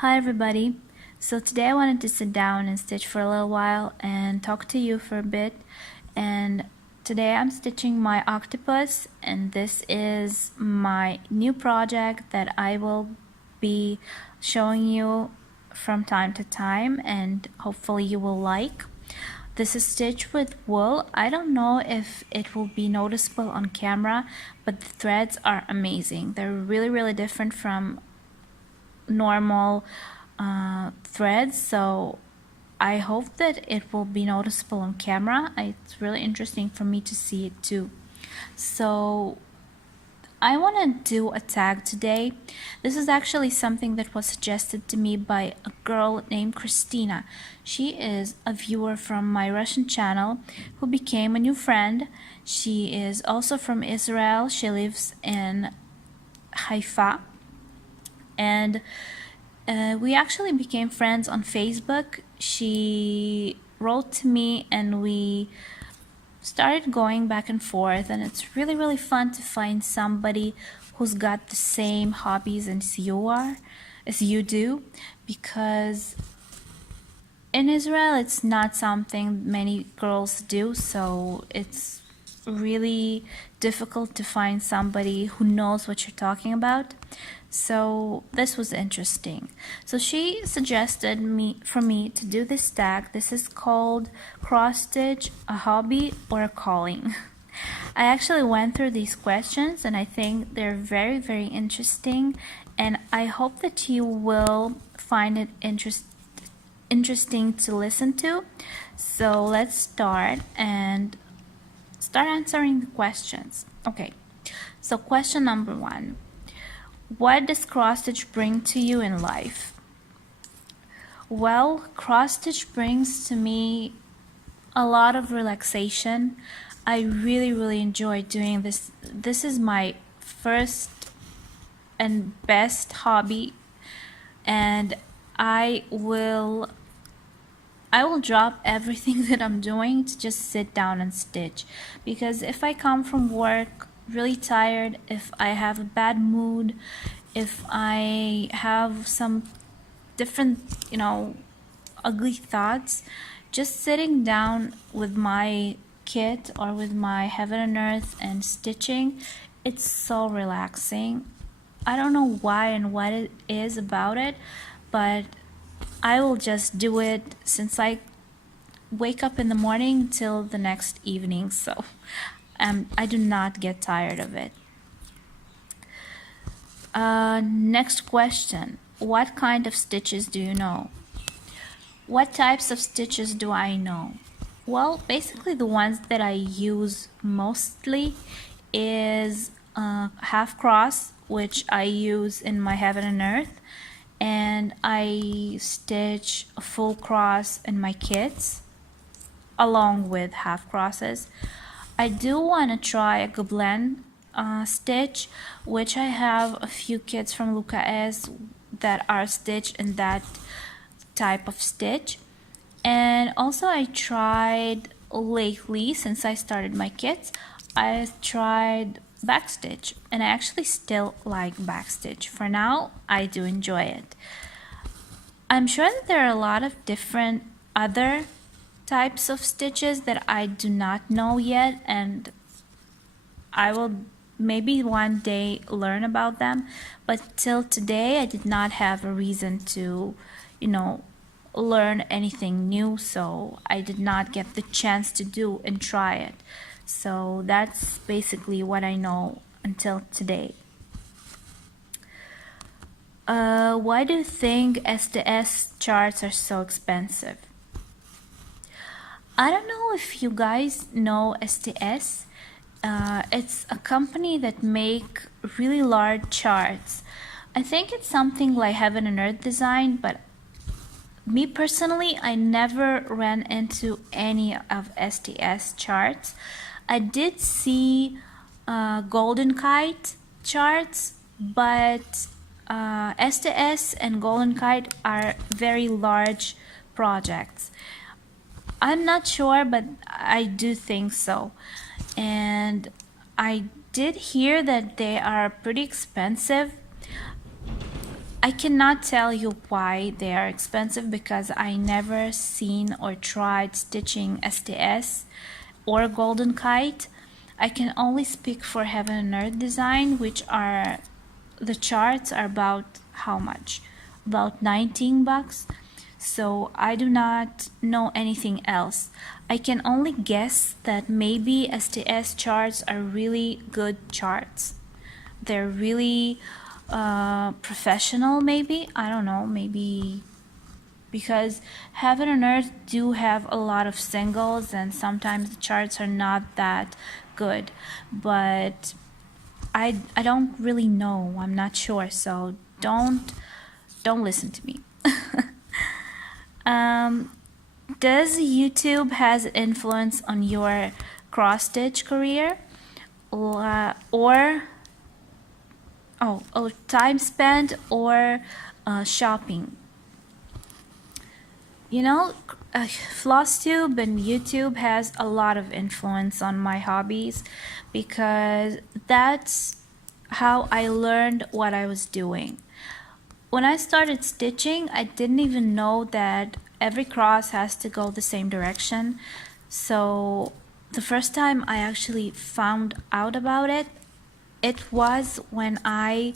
Hi everybody. So today I wanted to sit down and stitch for a little while and talk to you for a bit. And today I'm stitching my octopus, and this is my new project that I will be showing you from time to time, and hopefully you will like. This is stitched with wool. I don't know if it will be noticeable on camera, but the threads are amazing. They're really different from normal threads, so I hope that it will be noticeable on camera. It's really interesting for me to see it too. So I want to do a tag today. This is actually something that was suggested to me by a girl named Christina. She is a viewer from my Russian channel who became a new friend. She is also from Israel. She lives in Haifa, and we actually became friends on Facebook. She wrote to me and we started going back and forth, and it's really fun to find somebody who's got the same hobbies as you do, because in Israel it's not something many girls do, so it's really difficult to find somebody who knows what you're talking about. So this was interesting. So she suggested for me to do this tag. This is called Cross Stitch, a hobby or a calling. I actually went through these questions and I think they're very interesting, and I hope that you will find it interesting to listen to. So let's start answering the questions. Okay, so question number 1. What does cross stitch bring to you in life? Well, cross stitch brings to me a lot of relaxation. I really enjoy doing this. This is my first and best hobby, and I will drop everything that I'm doing to just sit down and stitch, because if I come from work really tired, if I have a bad mood, if I have some different, ugly thoughts, just sitting down with my kit or with my Heaven and Earth and stitching, it's so relaxing. I don't know why and what it is about it, but I will just do it since I wake up in the morning till the next evening, so I do not get tired of it. Next question. What kind of stitches do you know? What types of stitches do I know? Well, basically the ones that I use mostly is half cross, which I use in my Heaven and Earth, and I stitch a full cross in my kits along with half crosses. I do want to try a Gobelin stitch, which I have a few kits from Luca S that are stitched in that type of stitch. And also I tried lately, since I started my kits, I tried backstitch, and I actually still like backstitch. For now, I do enjoy it. I'm sure that there are a lot of different other types of stitches that I do not know yet, and I will maybe one day learn about them, but till today I did not have a reason to, learn anything new, so I did not get the chance to do and try it. So that's basically what I know until today. Why do you think STS charts are so expensive? I don't know if you guys know STS. It's a company that make really large charts. I think it's something like Heaven and Earth Design, but me personally, I never ran into any of STS charts. I did see Golden Kite charts, but STS and Golden Kite are very large projects. I'm not sure, but I do think so. And I did hear that they are pretty expensive. I cannot tell you why they are expensive because I never seen or tried stitching STS or Golden Kite. I can only speak for Heaven and Earth design, which are, the charts are about how much? About 19 bucks. So I do not know anything else. I can only guess that maybe STS charts are really good charts. They're really professional, maybe. I don't know, maybe because Heaven and Earth do have a lot of singles and sometimes the charts are not that good, but I don't really know. I'm not sure, so don't listen to me. Does YouTube has influence on your cross stitch career, or time spent, or shopping? You know, FlossTube and YouTube has a lot of influence on my hobbies because that's how I learned what I was doing. When I started stitching, I didn't even know that every cross has to go the same direction. So the first time I actually found out about it, it was when I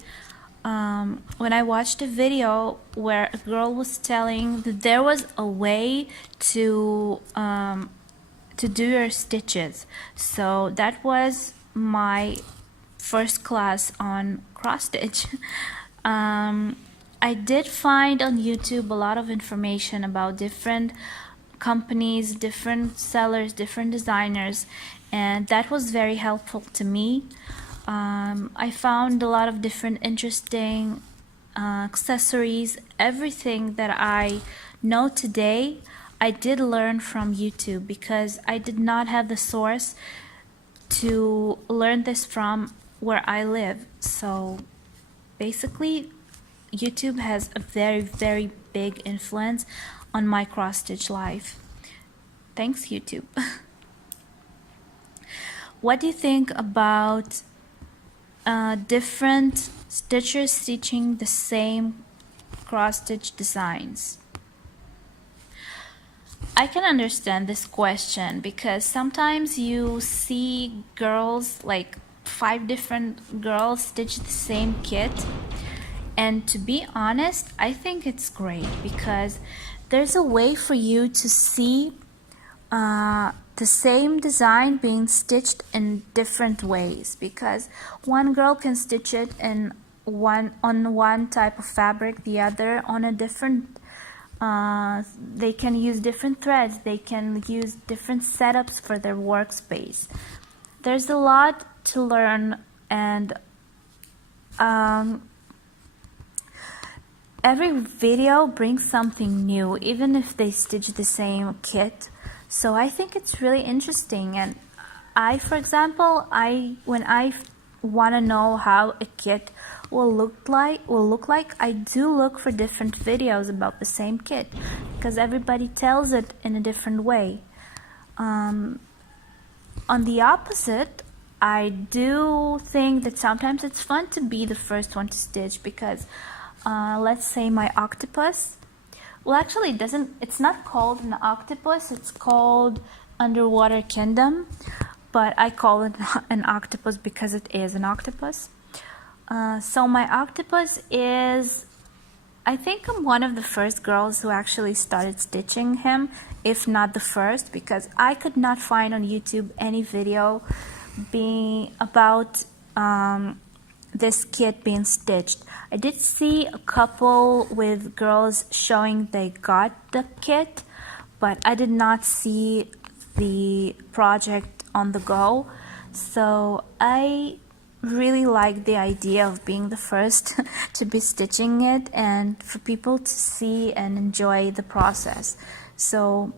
watched a video where a girl was telling that there was a way to do your stitches. So that was my first class on cross stitch. I did find on YouTube a lot of information about different companies, different sellers, different designers, and that was very helpful to me. I found a lot of different interesting accessories. Everything that I know today, I did learn from YouTube because I did not have the source to learn this from where I live. So basically, YouTube has a very, very big influence on my cross stitch life. Thanks, YouTube. What do you think about different stitchers stitching the same cross stitch designs? I can understand this question because sometimes you see girls, like 5 different girls stitch the same kit, and to be honest, I think it's great because there's a way for you to see the same design being stitched in different ways, because one girl can stitch it in on one type of fabric, the other on a different. They can use different threads, they can use different setups for their workspace. There's a lot to learn, and every video brings something new, even if they stitch the same kit. So I think it's really interesting. And for example, when I want to know how a kit will look like, I do look for different videos about the same kit because everybody tells it in a different way. On the opposite, I do think that sometimes it's fun to be the first one to stitch because let's say my octopus, well, actually it's not called an octopus, it's called Underwater Kingdom, but I call it an octopus because it is an octopus. So my octopus is, I think I'm one of the first girls who actually started stitching him, if not the first, because I could not find on YouTube any video being about this kit being stitched. I did see a couple with girls showing they got the kit, but I did not see the project on the go. So I really like the idea of being the first to be stitching it and for people to see and enjoy the process. So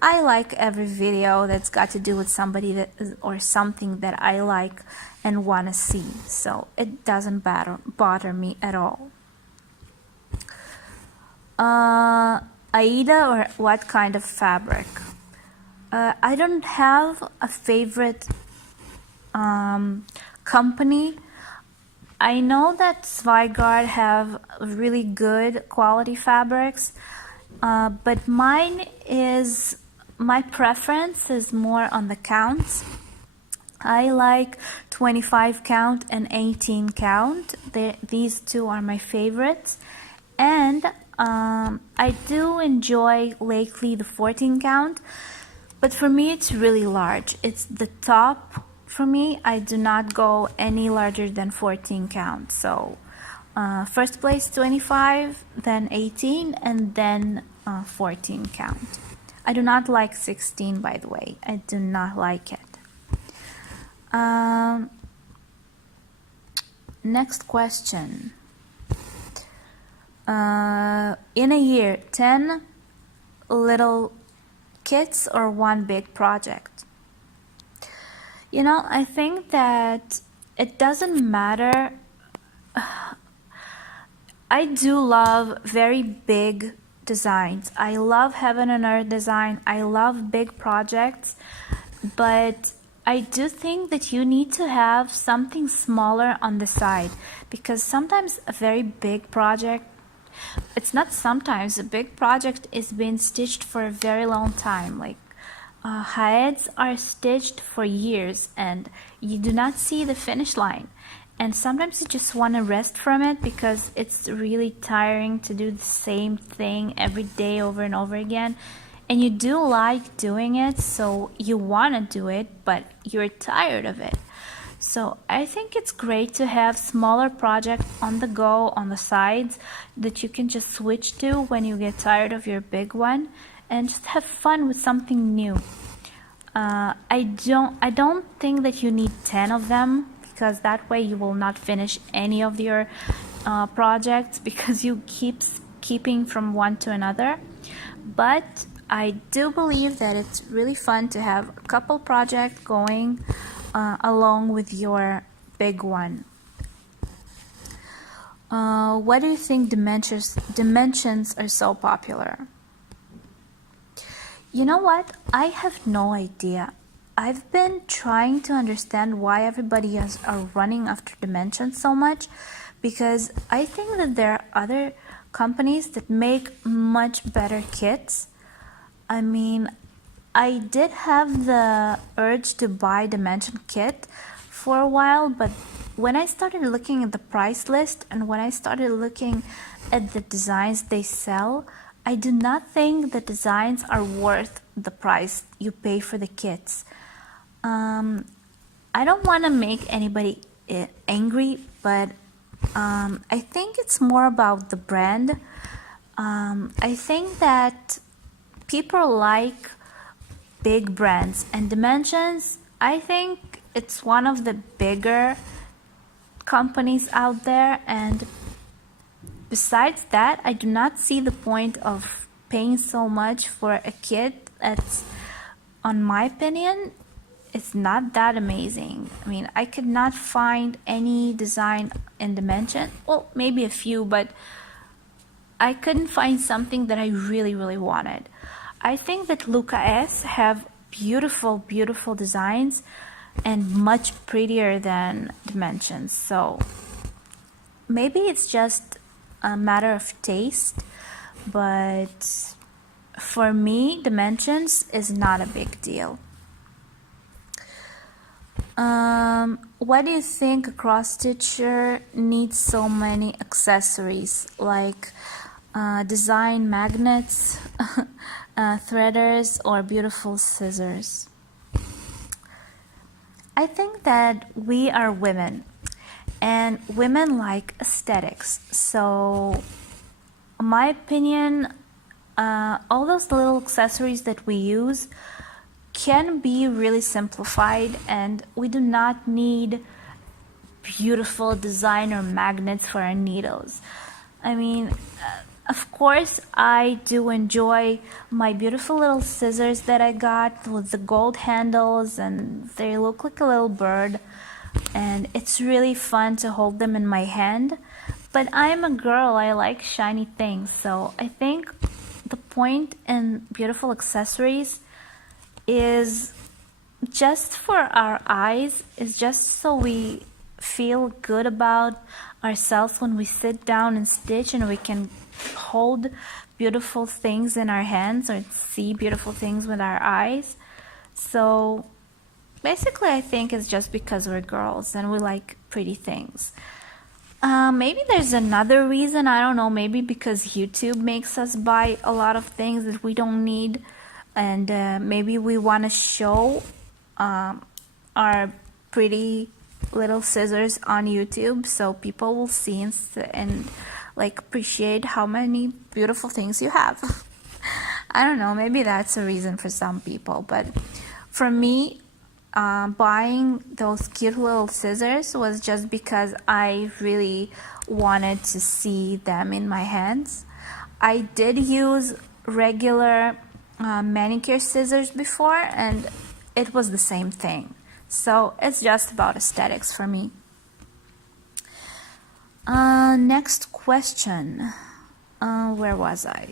I like every video that's got to do with somebody that or something that I like and want to see, so it doesn't bother me at all. Aida, or what kind of fabric? I don't have a favorite company. I know that Zweigart have really good quality fabrics, but my preference is more on the counts. I like 25 count and 18 count. These two are my favorites. And I do enjoy lately the 14 count, but for me it's really large. It's the top for me. I do not go any larger than 14 count. So first place 25, then 18, and then 14 count. I do not like 16, by the way. I do not like it. Next question. In a year, 10 little kits or one big project? You know, I think that it doesn't matter. I do love very big designs. I love heaven and earth design. I love big projects, but I do think that you need to have something smaller on the side, because sometimes a very big project, it's not sometimes, a big project is being stitched for a very long time. Like heads are stitched for years and you do not see the finish line. And sometimes you just want to rest from it because it's really tiring to do the same thing every day over and over again. And you do like doing it, so you want to do it, but you're tired of it. So I think it's great to have smaller projects on the go, on the sides, that you can just switch to when you get tired of your big one, and just have fun with something new. I don't think that you need 10 of them, because that way you will not finish any of your projects, because you keep skipping from one to another. But I do believe that it's really fun to have a couple projects going along with your big one. Why do you think dimensions are so popular? You know what? I have no idea. I've been trying to understand why everybody are running after dimensions so much, because I think that there are other companies that make much better kits. I mean, I did have the urge to buy dimension kit for a while, but when I started looking at the price list and when I started looking at the designs they sell, I do not think the designs are worth the price you pay for the kits. I don't want to make anybody angry, but I think it's more about the brand. I think that people like big brands, and Dimensions, I think it's one of the bigger companies out there, and besides that, I do not see the point of paying so much for a kit that's, on my opinion, it's not that amazing. I mean, I could not find any design in Dimension, well, maybe a few, but I couldn't find something that I really wanted. I think that Luca S have beautiful designs and much prettier than Dimensions, so maybe it's just a matter of taste, but for me, Dimensions is not a big deal. Why do you think a cross stitcher needs so many accessories, like design magnets, threaders, or beautiful scissors? I think that we are women, and women like aesthetics. So, in my opinion, all those little accessories that we use can be really simplified, and we do not need beautiful designer magnets for our needles. I mean, of course, I do enjoy my beautiful little scissors that I got with the gold handles, and they look like a little bird, and it's really fun to hold them in my hand. But I'm a girl, I like shiny things, so I think the point in beautiful accessories is just for our eyes, is just so we feel good about ourselves when we sit down and stitch, and we can hold beautiful things in our hands or see beautiful things with our eyes. So basically, I think it's just because we're girls and we like pretty things. Maybe there's another reason, I don't know, maybe because YouTube makes us buy a lot of things that we don't need, and maybe we want to show our pretty little scissors on YouTube so people will see and like appreciate how many beautiful things you have. I don't know, maybe that's a reason for some people, but for me, buying those cute little scissors was just because I really wanted to see them in my hands. I did use regular manicure scissors before, and it was the same thing. So it's just about aesthetics for me. Next question. Where was I?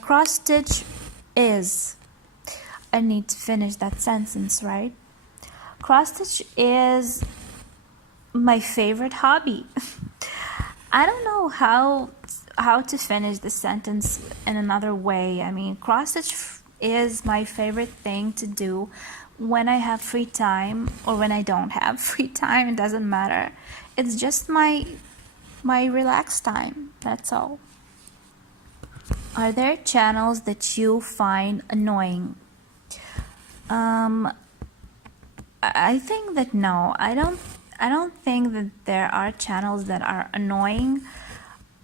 Cross stitch is... I need to finish that sentence, right? Cross stitch is my favorite hobby. I don't know how to finish the sentence in another way. I mean, cross stitch is my favorite thing to do when I have free time or when I don't have free time. It doesn't matter. It's just my relaxed time. That's all. Are there channels that you find annoying? I think that no. I don't think that there are channels that are annoying.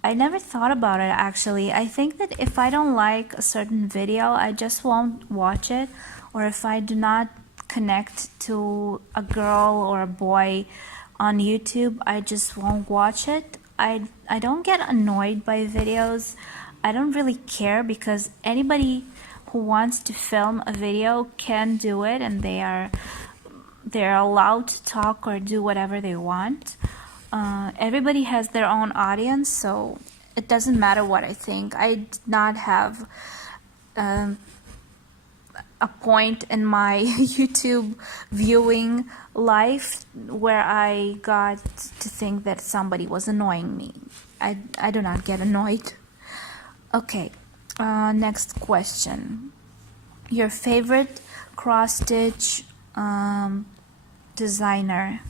I never thought about it actually. I think that if I don't like a certain video, I just won't watch it, or if I do not connect to a girl or a boy on YouTube, I just won't watch it. I don't get annoyed by videos. I don't really care, because anybody who wants to film a video can do it, and they're allowed to talk or do whatever they want. Everybody has their own audience, so it doesn't matter what I think. I did not have a point in my YouTube viewing life where I got to think that somebody was annoying me. I do not get annoyed. Okay, next question. Your favorite cross stitch designer?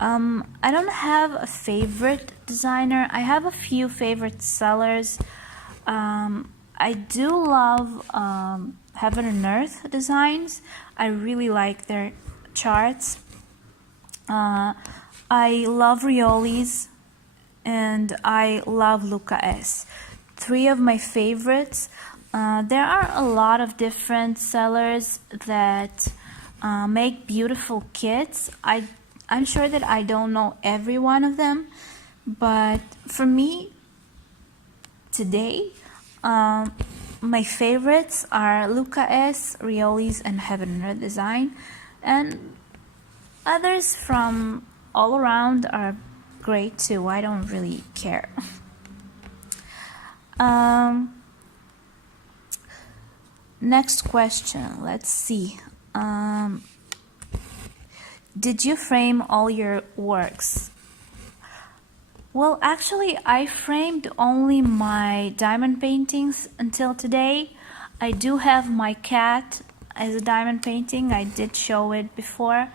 I don't have a favorite designer. I have a few favorite sellers. I do love Heaven and Earth designs. I really like their charts. I love Rioli's, and I love Luca S. Three of my favorites. There are a lot of different sellers that make beautiful kits. I'm sure that I don't know every one of them, but for me today, my favorites are Luca S, Rioli's, and Heaven and Earth Design, and others from all around are great too. I don't really care. Next question. Let's see. Did you frame all your works? Well, actually, I framed only my diamond paintings until today. I do have my cat as a diamond painting. I did show it before.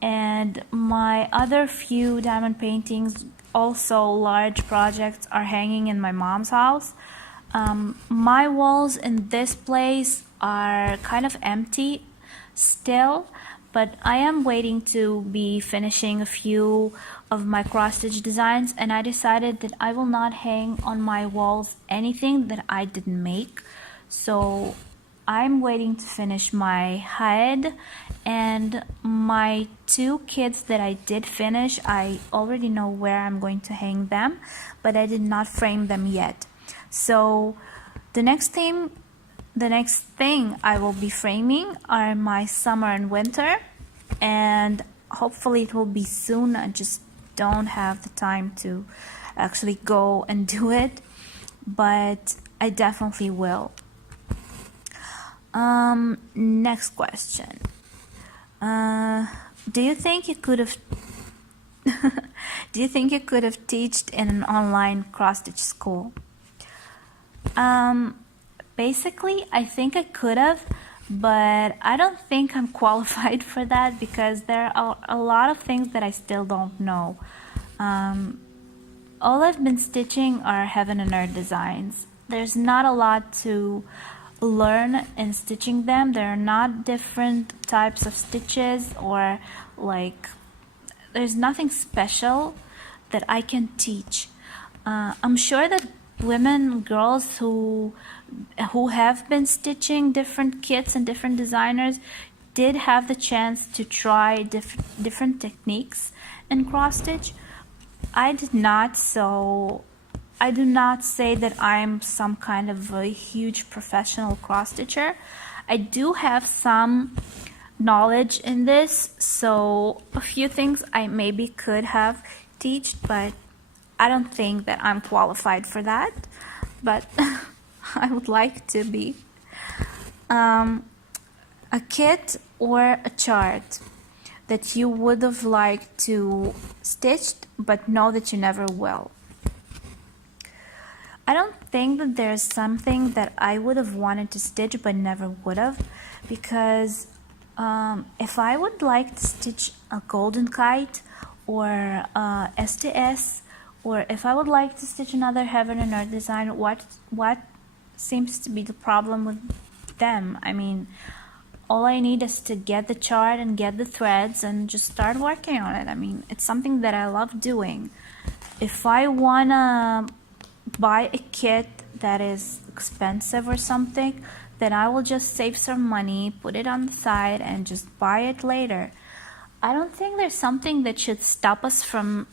And my other few diamond paintings, also large projects, are hanging in my mom's house. My walls in this place are kind of empty still, but I am waiting to be finishing a few of my cross stitch designs, and I decided that I will not hang on my walls anything that I didn't make. So I'm waiting to finish my head, and my two kids that I did finish, I already know where I'm going to hang them, but I did not frame them yet. So the next thing I will be framing are my summer and winter, and hopefully it will be soon. I just don't have the time to actually go and do it, but I definitely will. Next question. Do you think you could have do you think you could have taught in an online cross-stitch school? Basically, I think I could have, but I don't think I'm qualified for that because there are a lot of things that I still don't know. All I've been stitching are heaven and earth designs. There's not a lot to learn in stitching them. There are not different types of stitches or like there's nothing special that I can teach. I'm sure that women, girls who have been stitching different kits and different designers did have the chance to try different techniques in cross stitch. I did not, so I do not say that I'm some kind of a huge professional cross stitcher. I do have some knowledge in this, so a few things I maybe could have taught, but I don't think that I'm qualified for that, but I would like to be. A kit or a chart that you would have liked to stitch but know that you never will. I don't think that there's something that I would have wanted to stitch but never would have, because if I would like to stitch a golden kite or STS, or if I would like to stitch another heaven and earth design, what seems to be the problem with them? I mean, all I need is to get the chart and get the threads and just start working on it. I mean, it's something that I love doing. If I wanna buy a kit that is expensive or something, then I will just save some money, put it on the side, and just buy it later. I don't think there's something that should stop us from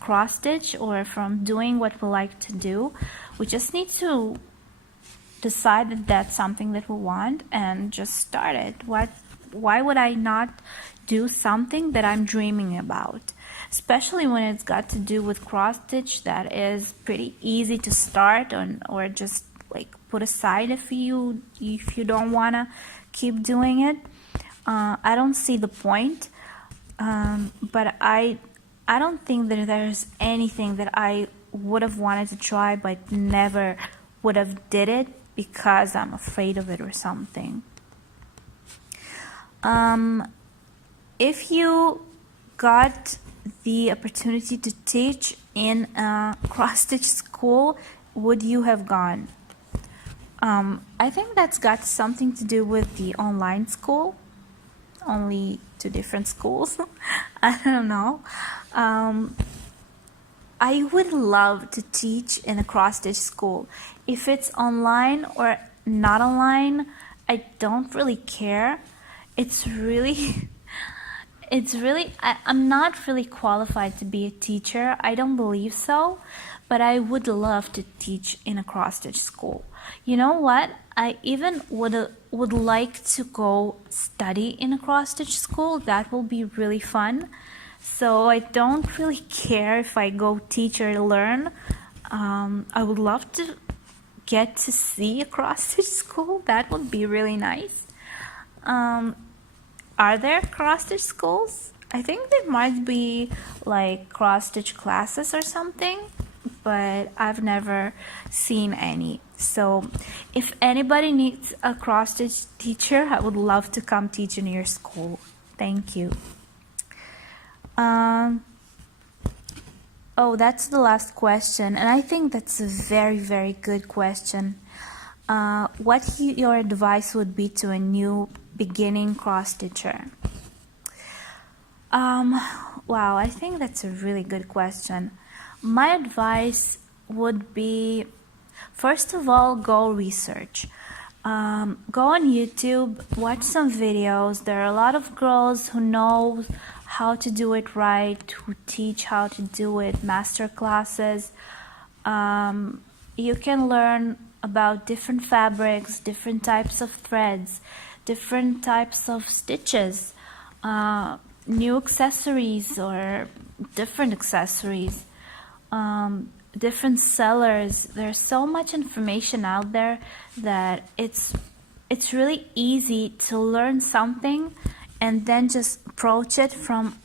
cross stitch or from doing what we like to do. We just need to decide that that's something that we want and just start it. Why would I not do something that I'm dreaming about? Especially when it's got to do with cross stitch that is pretty easy to start on, or just like put aside if you don't wanna keep doing it. I don't see the point, but I don't think that there's anything that I would have wanted to try but never would have did it because I'm afraid of it or something. If you got the opportunity to teach in a cross-stitch school, would you have gone? I think that's got something to do with the online school. Only two different schools. I don't know. I would love to teach in a cross-stitch school. If it's online or not online, I don't really care. I'm not really qualified to be a teacher. I don't believe so, but I would love to teach in a cross-stitch school. You know what? I even would like to go study in a cross-stitch school. That will be really fun. So I don't really care if I go teach or learn. I would love to get to see a cross-stitch school. That would be really nice. Are there cross-stitch schools? I think there might be like cross-stitch classes or something, but I've never seen any. So if anybody needs a cross-stitch teacher, I would love to come teach in your school. Thank you. Oh, that's the last question, and I think that's a very, very good question. What your advice would be to a new beginning cross-stitcher? Wow, I think that's a really good question. My advice would be, first of all, go research. Go on YouTube, watch some videos. There are a lot of girls who know how to do it right, who teach how to do it, master classes. You can learn about different fabrics, different types of threads, different types of stitches, new accessories or different accessories, different sellers. There's so much information out there that it's really easy to learn something and then just approach it from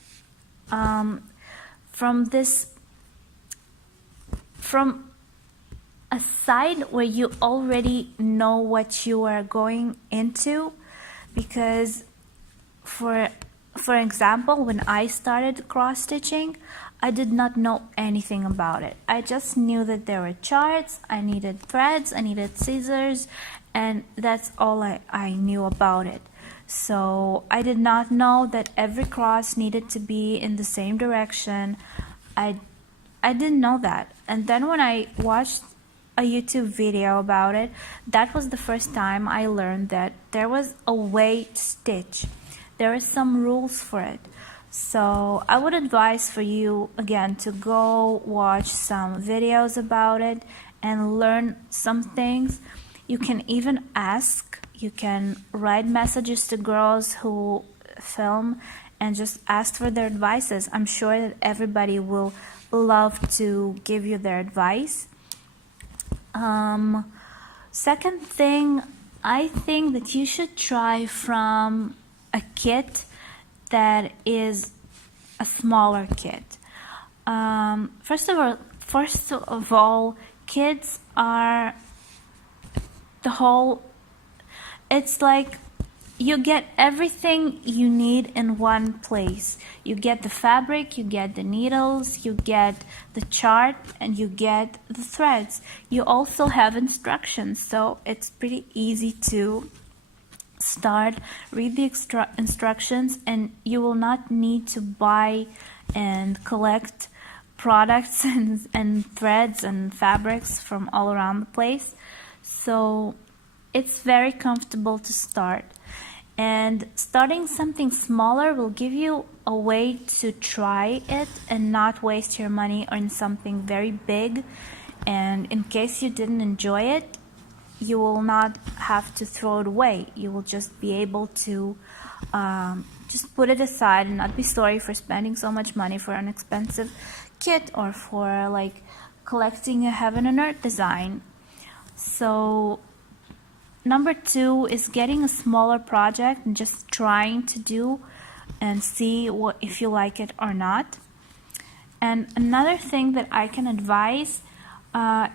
a side where you already know what you are going into. Because for example, when I started cross stitching, I did not know anything about it. I just knew that there were charts, I needed threads, I needed scissors, and that's all I knew about it. So I did not know that every cross needed to be in the same direction. I didn't know that. And then when I watched a YouTube video about it, that was the first time I learned that there was a way to stitch. There are some rules for it. So I would advise for you again to go watch some videos about it and learn some things. You can even ask, you can write messages to girls who film and just ask for their advices. I'm sure that everybody will love to give you their advice. Second thing, I think that you should try from a kit that is a smaller kit. First of all, kids are it's like you get everything you need in one place. You get the fabric, you get the needles, you get the chart, and you get the threads. You also have instructions, so it's pretty easy to start. Read the instructions, and you will not need to buy and collect products and threads and fabrics from all around the place. So it's very comfortable to start. And starting something smaller will give you a way to try it and not waste your money on something very big. And in case you didn't enjoy it, you will not have to throw it away. You will just be able to just put it aside and not be sorry for spending so much money for an expensive kit or for like collecting a heaven and earth design. So number 2 is getting a smaller project and just trying to do and see if you like it or not. And another thing that I can advise,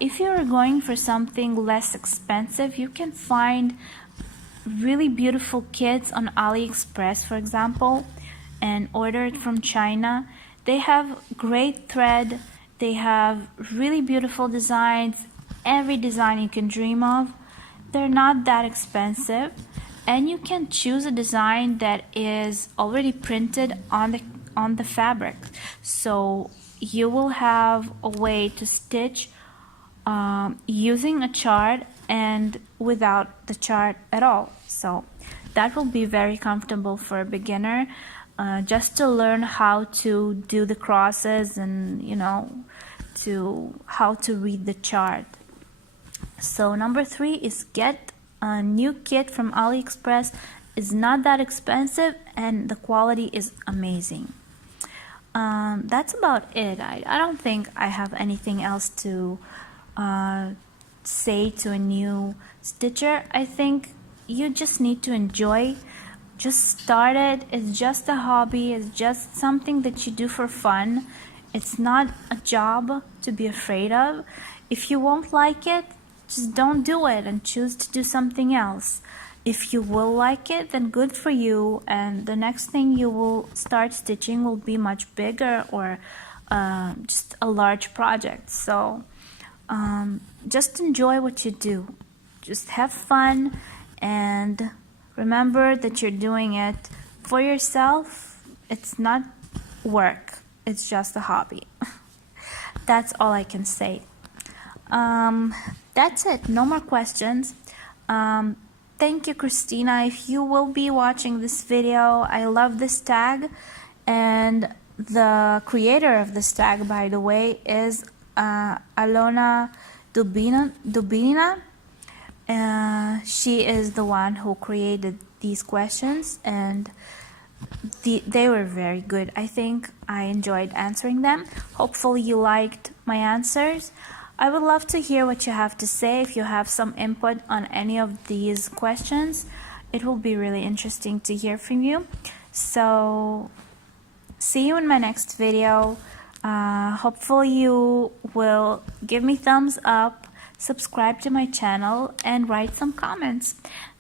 if you're going for something less expensive, you can find really beautiful kits on AliExpress, for example, and order it from China. They have great thread, they have really beautiful designs, every design you can dream of. They're not that expensive, and you can choose a design that is already printed on the fabric. So you will have a way to stitch using a chart and without the chart at all. So that will be very comfortable for a beginner, just to learn how to do the crosses and how to read the chart. So number 3 is get a new kit from AliExpress. It's not that expensive and the quality is amazing. That's about it. I don't think I have anything else to say to a new stitcher. I think you just need to enjoy. Just start it. It's just a hobby. It's just something that you do for fun. It's not a job to be afraid of. If you won't like it, just don't do it and choose to do something else. If you will like it, then good for you, and the next thing you will start stitching will be much bigger or just a large project. So just enjoy what you do. Just have fun and remember that you're doing it for yourself. It's not work, it's just a hobby. That's all I can say. That's it. No more questions. Thank you, Christina. If you will be watching this video, I love this tag, and the creator of this tag, by the way, is Alona Dubinina. She is the one who created these questions, and they were very good. I think I enjoyed answering them. Hopefully you liked my answers. I would love to hear what you have to say. If you have some input on any of these questions, it will be really interesting to hear from you. So see you in my next video. Hopefully you will give me thumbs up, subscribe to my channel, and write some comments.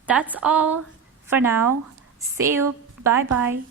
That's all for now. See you. Bye bye.